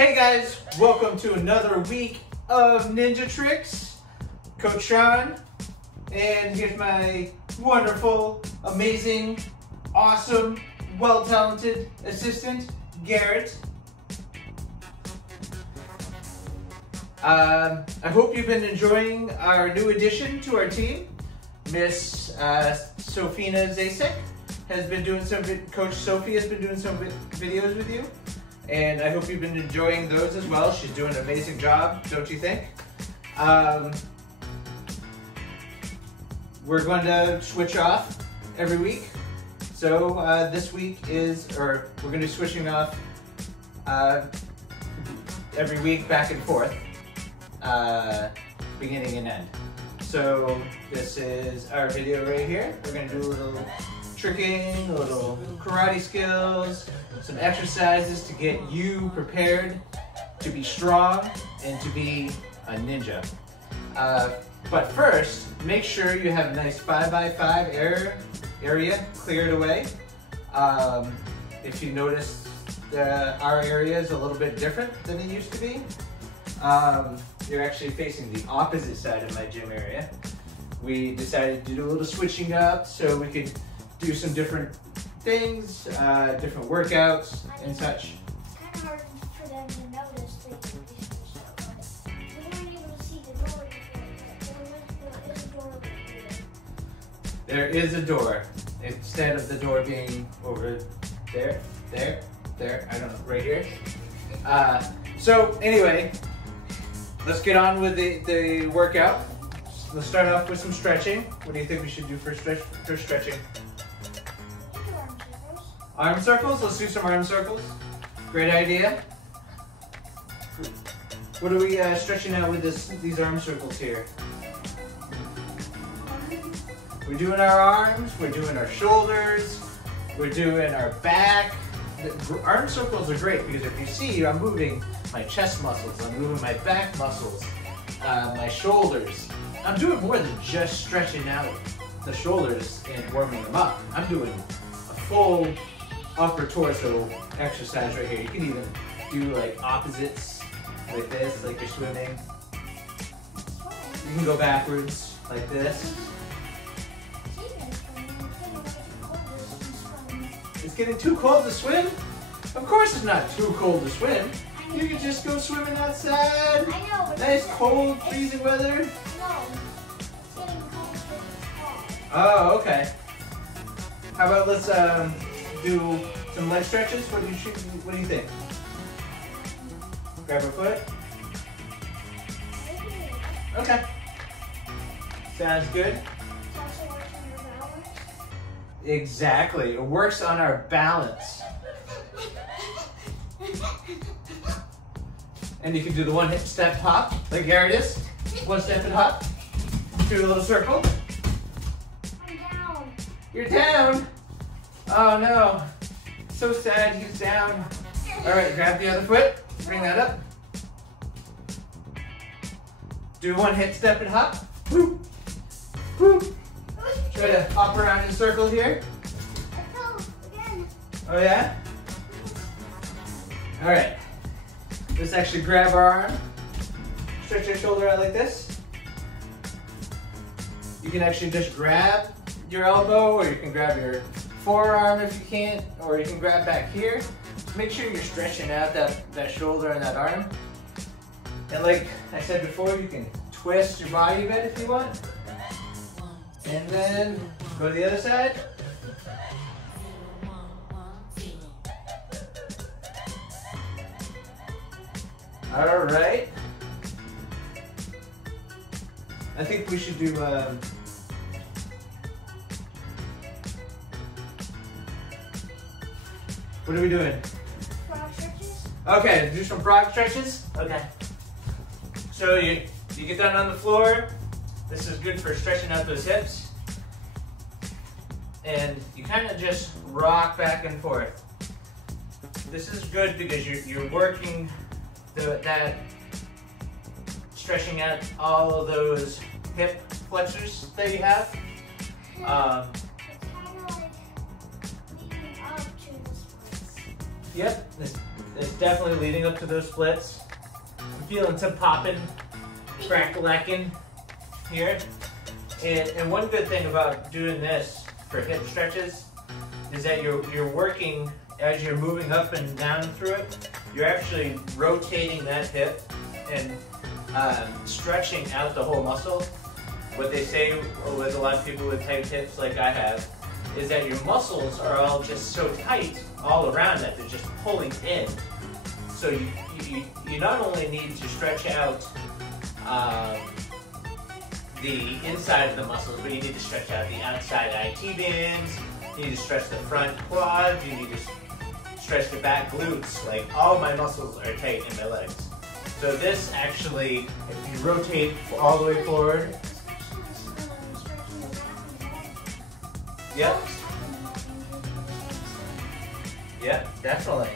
Hey guys, welcome to another week of Ninja Tricks. Coach Sean, and here's my wonderful, amazing, awesome, well-talented assistant, Garrett. I hope you've been enjoying our new addition to our team. Miss Sofina Zasek has been doing Coach Sophie has been doing some videos with you. And I hope you've been enjoying those as well. She's doing an amazing job, don't you think? We're going to switch off every week. So this week we're going to be switching off every week back and forth, beginning and end. So this is our video right here. We're going to do a little tricking, a little karate skills, some exercises to get you prepared to be strong and to be a ninja. But first, make sure you have a nice 5x5 area cleared away. If you notice, our area is a little bit different than it used to be. You're actually facing the opposite side of my gym area. We decided to do a little switching up so we could do some different things, different workouts and such. It's kind of hard for them to notice that we weren't able to see the door before. There is a door over here. There is a door, instead of the door being over there, I don't know, right here. So anyway, let's get on with the workout. Let's start off with some stretching. What do you think we should do for stretching? Arm circles? Let's do some arm circles. Great idea. What are we stretching out with these arm circles here? We're doing our arms, we're doing our shoulders, we're doing our back. The arm circles are great because if you see, I'm moving my chest muscles, I'm moving my back muscles, my shoulders. I'm doing more than just stretching out the shoulders and warming them up. I'm doing a full upper torso exercise right here. You can even do like opposites like this, like you're swimming. You can go backwards like this. It's getting too cold to swim? Of course it's not too cold to swim. You can just go swimming outside. I know, but nice cold, freezing weather. No, it's getting cold for the fall. Oh, okay. How about let's do some leg stretches? What do you think? Grab a foot. Okay. Sounds good. It's also working your balance. Exactly. It works on our balance. And you can do the one hip step hop, like Garrett is. One step and hop. Do a little circle. I'm down. You're down. Oh no. So sad, he's down. All right, grab the other foot. Bring that up. Do one hip step and hop. Woo. Woo. Try to hop around in circles here. I fell again. Oh yeah? All right. Let's actually grab our arm. Stretch your shoulder out like this. You can actually just grab your elbow, or you can grab your forearm if you can't, or you can grab back here. Make sure you're stretching out that shoulder and that arm. And like I said before, you can twist your body a bit if you want. And then go to the other side. All right. I think we should do what are we doing? Frog stretches. Okay, do some frog stretches. Okay. So you get down on the floor. This is good for stretching out those hips. And you kind of just rock back and forth. This is good because you're working that stretching out all of those hip flexors that you have. It's kind of like leading up to the splits. Yep, it's definitely leading up to those splits. I'm feeling some popping, crack-lacking here. And one good thing about doing this for hip stretches is that you're working, as you're moving up and down through it, you're actually rotating that hip and stretching out the whole muscle. What they say with a lot of people with tight hips like I have is that your muscles are all just so tight all around that they're just pulling in. So you not only need to stretch out the inside of the muscles, but you need to stretch out the outside IT bands, you need to stretch the front quads, you need to stretch the back glutes. Like, all my muscles are tight in my legs. So this actually, if you rotate all the way forward, yep. Yep, definitely.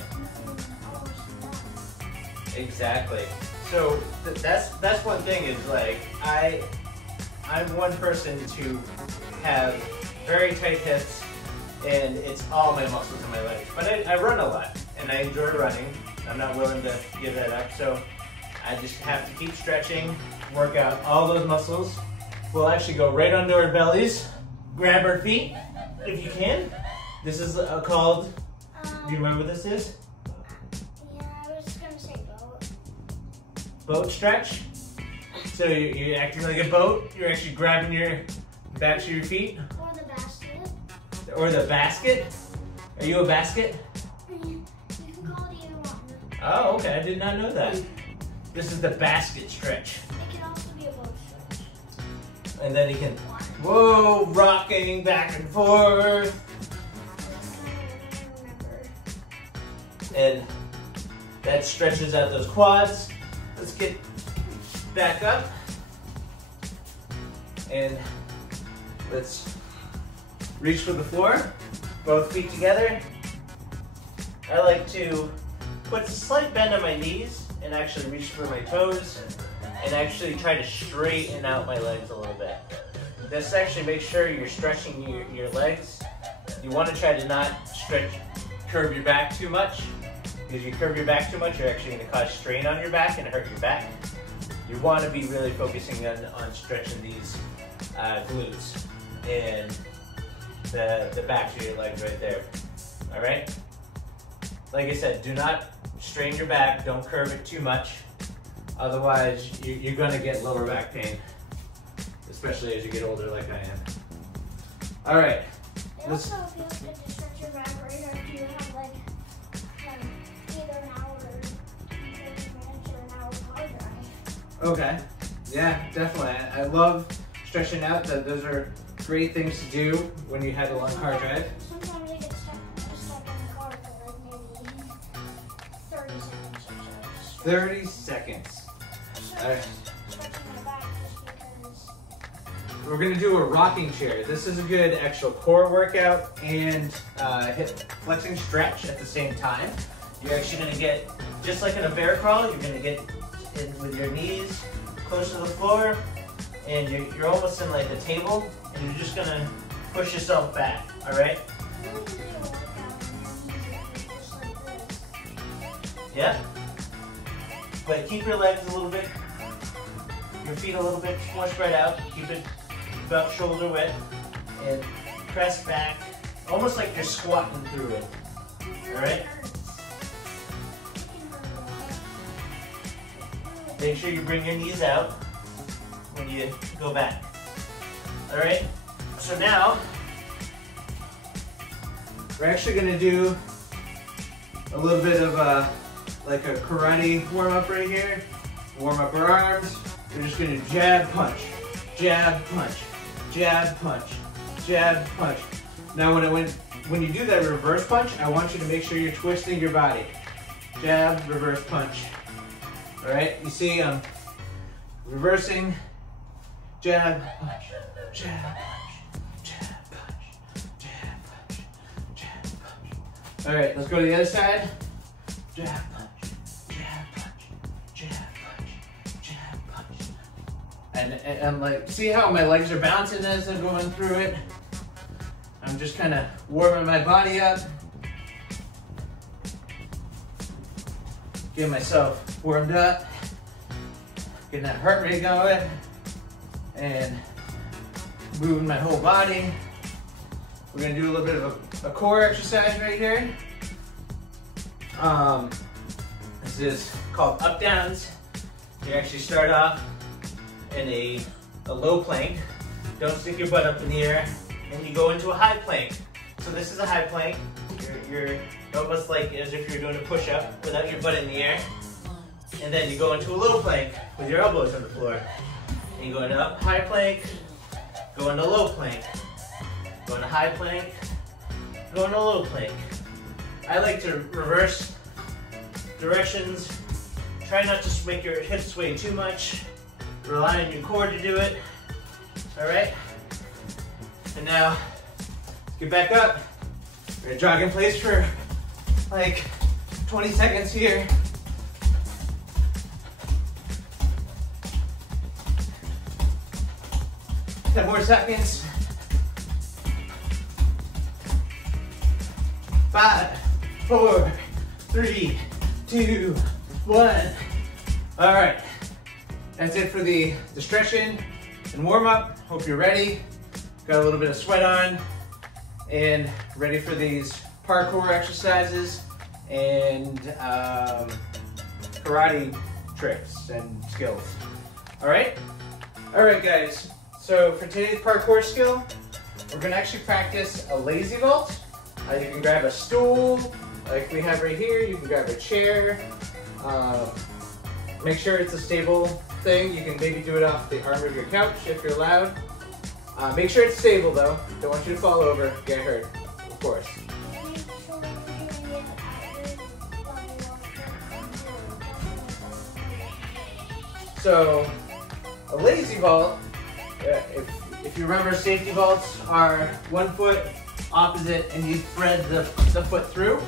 Exactly. So that's one thing is like I'm one person to have very tight hips and it's all my muscles in my legs. But I run a lot and I enjoy running. I'm not willing to give that up. So I just have to keep stretching, work out all those muscles. We'll actually go right under our bellies, grab our feet if you can. This is called, do you remember what this is? Yeah, I was gonna say boat. Boat stretch. So you're acting like a boat. You're actually grabbing your backs of your feet. Or the basket. Or the basket. Are you a basket? You can call it either one. Oh, okay. I did not know that. This is the basket stretch. It can also be a boat stretch. And then you can, whoa, rocking back and forth. And that stretches out those quads. Let's get back up. And let's reach for the floor. Both feet together. I like to put a slight bend on my knees and actually reach for my toes and actually try to straighten out my legs a little bit. This actually makes sure you're stretching your legs. You want to try to not curve your back too much. If you curve your back too much, you're actually going to cause strain on your back and hurt your back. You want to be really focusing on stretching these glutes and the backs of your legs right there. All right? Like I said, do not strain your back. Don't curve it too much. Otherwise, you're going to get lower back pain, especially as you get older like I am. All right. It also feels good to stretch your back right after you have like either an hour or 30 minutes or an hour car drive. Okay. Yeah, definitely. I love stretching out. Those are great things to do when you have a long car drive. Sometimes I get stuck in the car for like maybe 30 seconds or so. 30 seconds. All right. Stretching my back just because. We're gonna do a rocking chair. This is a good actual core workout and hip flexing stretch at the same time. You're actually gonna get, just like in a bear crawl, you're gonna get in with your knees close to the floor and you're almost in like a table and you're just gonna push yourself back, all right? Yeah? But keep your legs a little bit, your feet a little bit more spread out. Keep it about shoulder width and press back, almost like you're squatting through it. All right? Make sure you bring your knees out when you go back. All right? So now, we're actually gonna do a little bit of like a karate warm up right here. Warm up our arms. We're just gonna jab, punch, jab, punch, jab, punch, jab, punch. Now when you do that reverse punch, I want you to make sure you're twisting your body. Jab, reverse punch. All right, you see I'm reversing, jab, punch, jab, punch, jab, punch, jab, punch, jab, punch. All right, let's go to the other side. Jab, punch, jab, punch, jab, punch, jab, punch. And I'm like, see how my legs are bouncing as I'm going through it? I'm just kind of warming my body up. Getting myself warmed up, getting that heart rate going, and moving my whole body. We're gonna do a little bit of a core exercise right here. This is called up downs. You actually start off in a low plank. Don't stick your butt up in the air, and you go into a high plank. So this is a high plank. You're almost like as if you're doing a push-up without your butt in the air. And then you go into a low plank with your elbows on the floor. And you go into up high plank, go into low plank, go into high plank, go into low plank. I like to reverse directions. Try not to make your hips sway too much. Rely on your core to do it. All right? And now, let's get back up. We're gonna jog in place for like 20 seconds here. 10 more seconds. 5, 4, 3, 2, 1. All right, that's it for the stretching and warm up. Hope you're ready. Got a little bit of sweat on and ready for these parkour exercises and karate tricks and skills. All right, guys. So for today's parkour skill, we're gonna actually practice a lazy vault. You can grab a stool, like we have right here. You can grab a chair. Make sure it's a stable thing. You can maybe do it off the arm of your couch if you're allowed. Make sure it's stable though. Don't want you to fall over, get hurt, of course. So a lazy vault, if you remember, safety vaults are 1 foot opposite and you thread the foot through.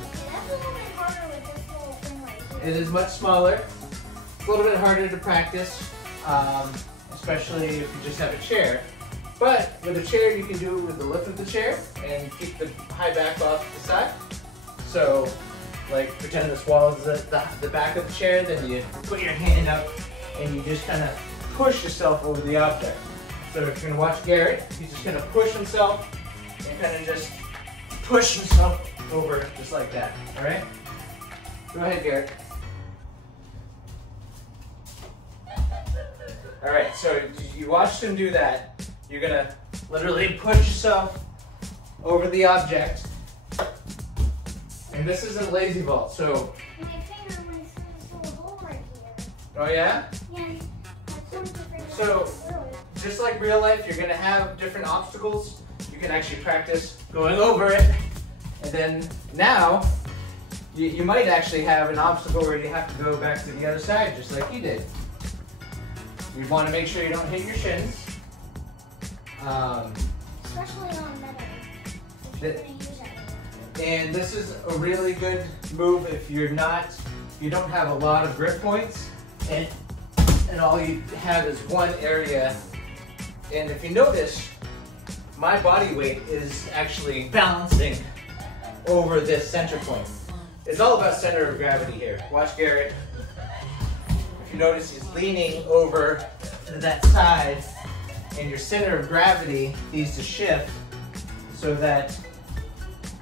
It is much smaller. It's a little bit harder to practice, especially if you just have a chair. But with a chair, you can do it with the lift of the chair and keep the high back off the side. So, like pretend this wall is the back of the chair, then you put your hand up and you just kind of push yourself over the object. So if you're gonna watch Garrett, he's just gonna push himself and kind of just push himself over just like that, all right? Go ahead, Garrett. All right, so you watched him do that. You're gonna literally push yourself over the object. And this is a lazy vault, so. My finger went through a hole right here. Oh yeah? Yeah, I couldn't figure out So, how to do it. just like real life, you're gonna have different obstacles. You can actually practice going over it. And then now, you might actually have an obstacle where you have to go back to the other side, just like you did. You want to make sure you don't hit your shins. Especially on metal. If you're going to use that. And this is a really good move if you don't have a lot of grip points and all you have is one area. And if you notice, my body weight is actually balancing over this center point. It's all about center of gravity here. Watch Garrett. If you notice, he's leaning over to that side, and your center of gravity needs to shift so that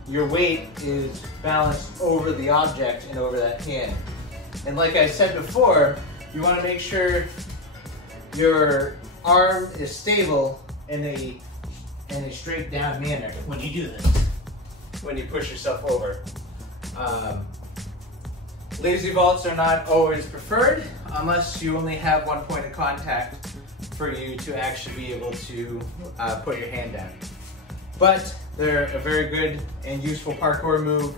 your weight is balanced over the object and over that hand. And like I said before, you want to make sure your arm is stable in a straight down manner when you do this, when you push yourself over. Lazy vaults are not always preferred unless you only have one point of contact for you to actually be able to put your hand down. But they're a very good and useful parkour move,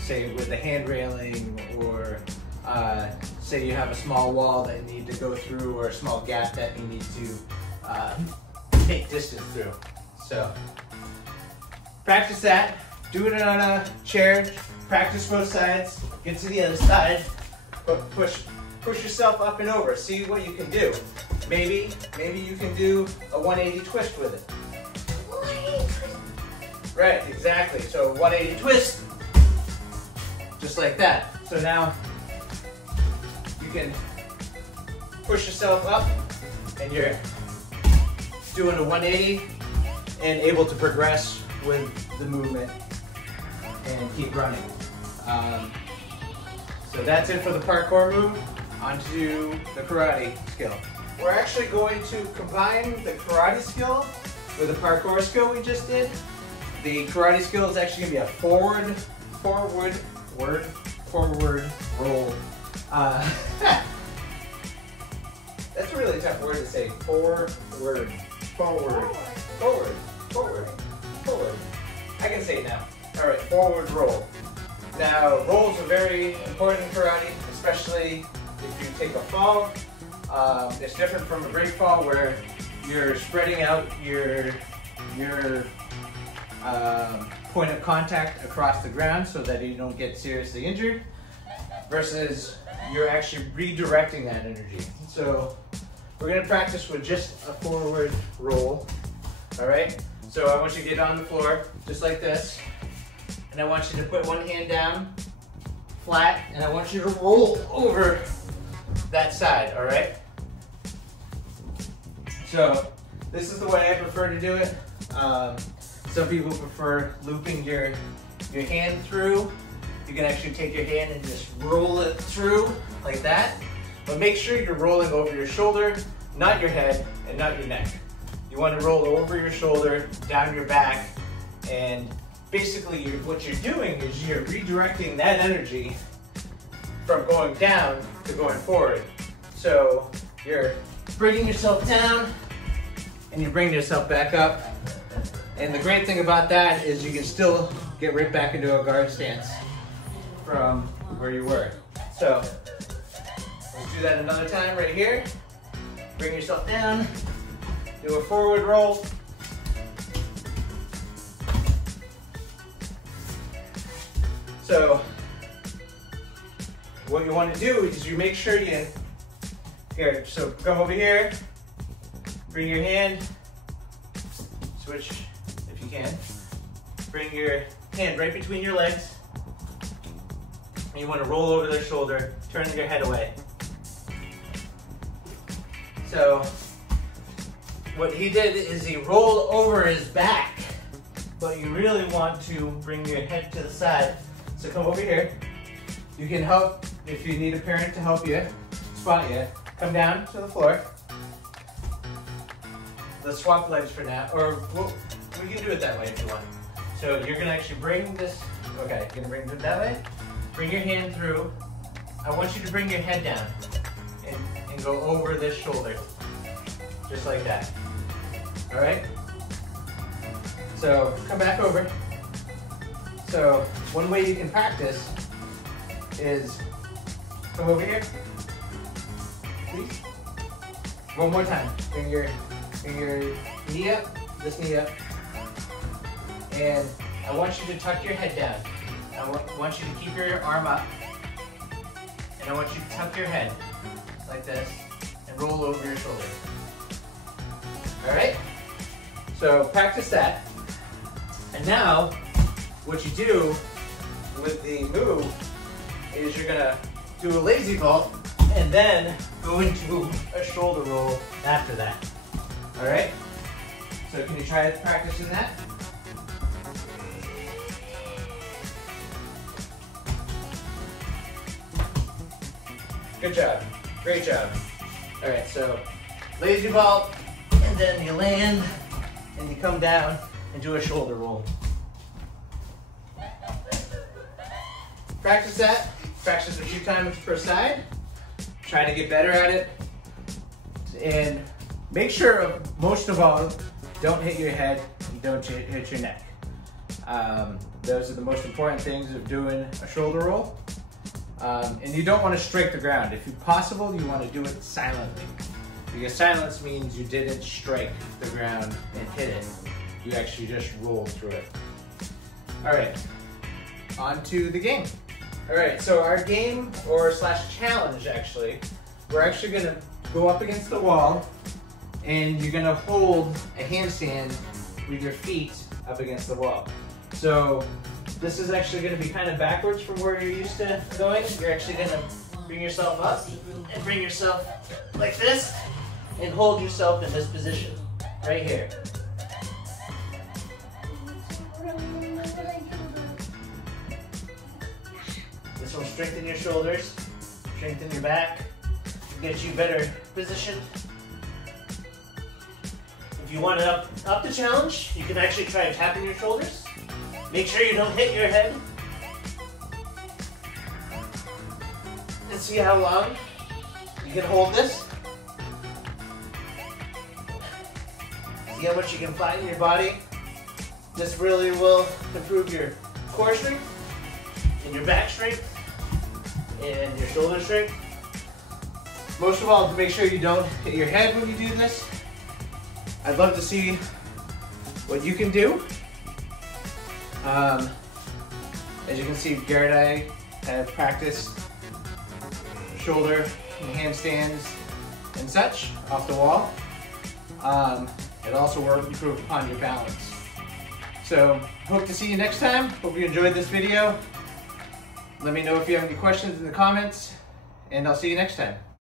say with a hand railing, or say you have a small wall that you need to go through, or a small gap that you need to take distance through. So practice that. Do it on a chair. Practice both sides. Get to the other side. Push yourself up and over. See what you can do. Maybe you can do a 180 twist with it. 180 twist. Right, exactly. So 180 twist, just like that. So now can push yourself up and you're doing a 180 and able to progress with the movement and keep running. So that's it for the parkour move. Onto the karate skill. We're actually going to combine the karate skill with the parkour skill we just did. The karate skill is actually going to be a forward roll. That's a really tough word to say. Forward. I can say it now. All right, forward roll. Now, rolls are very important in karate, especially if you take a fall. It's different from a break fall where you're spreading out your point of contact across the ground so that you don't get seriously injured, versus you're actually redirecting that energy. So we're going to practice with just a forward roll. All right, so I want you to get on the floor just like this, and I want you to put one hand down flat, and I want you to roll over that side. All right, so this is the way I prefer to do it. Some people prefer looping your hand through. You can actually take your hand and just roll it through like that, but make sure you're rolling over your shoulder, not your head and not your neck. You want to roll over your shoulder, down your back, and basically what you're doing is you're redirecting that energy from going down to going forward. So you're bringing yourself down and you bring yourself back up. And the great thing about that is you can still get right back into a guard stance from where you were. So let's do that another time right here. Bring yourself down, do a forward roll. So what you want to do is you make sure here, so come over here, bring your hand, switch if you can, bring your hand right between your legs, and you want to roll over their shoulder, turning your head away. So what he did is he rolled over his back, but you really want to bring your head to the side. So come over here. You can help, if you need a parent to help you, spot you, come down to the floor. Let's swap legs for now, or we can do it that way if you want. So you're gonna actually bring this, okay, you're gonna bring it that way. Bring your hand through. I want you to bring your head down and go over this shoulder, just like that. All right? So come back over. So one way you can practice is come over here, please. One more time. Bring your knee up, this knee up, and I want you to tuck your head down. I want you to keep your arm up, and I want you to tuck your head like this and roll over your shoulder. All right? So practice that. And now, what you do with the move is you're gonna do a lazy vault and then go into a shoulder roll after that. All right? So can you try practicing that? Good job. Great job. All right, so lazy vault, and then you land, and you come down and do a shoulder roll. Practice that. Practice a few times per side. Try to get better at it. And make sure, most of all, don't hit your head and don't hit your neck. Those are the most important things of doing a shoulder roll. And you don't want to strike the ground. If possible, you want to do it silently. Because silence means you didn't strike the ground and hit it. You actually just rolled through it. All right, on to the game. All right, so our game, or slash challenge actually, we're actually gonna go up against the wall and you're gonna hold a handstand with your feet up against the wall. So this is actually gonna be kind of backwards from where you're used to going. You're actually gonna bring yourself up and bring yourself like this and hold yourself in this position right here. This will strengthen your shoulders, strengthen your back, get you better positioned. If you want to up the challenge, you can actually try tapping your shoulders. Make sure you don't hit your head. And see how long you can hold this. See how much you can find in your body. This really will improve your core strength and your back strength and your shoulder strength. Most of all, to make sure you don't hit your head when you do this. I'd love to see what you can do. As you can see, Garrett and I have practiced shoulder and handstands and such off the wall. It also will improve upon your balance. So, hope to see you next time. Hope you enjoyed this video. Let me know if you have any questions in the comments, and I'll see you next time.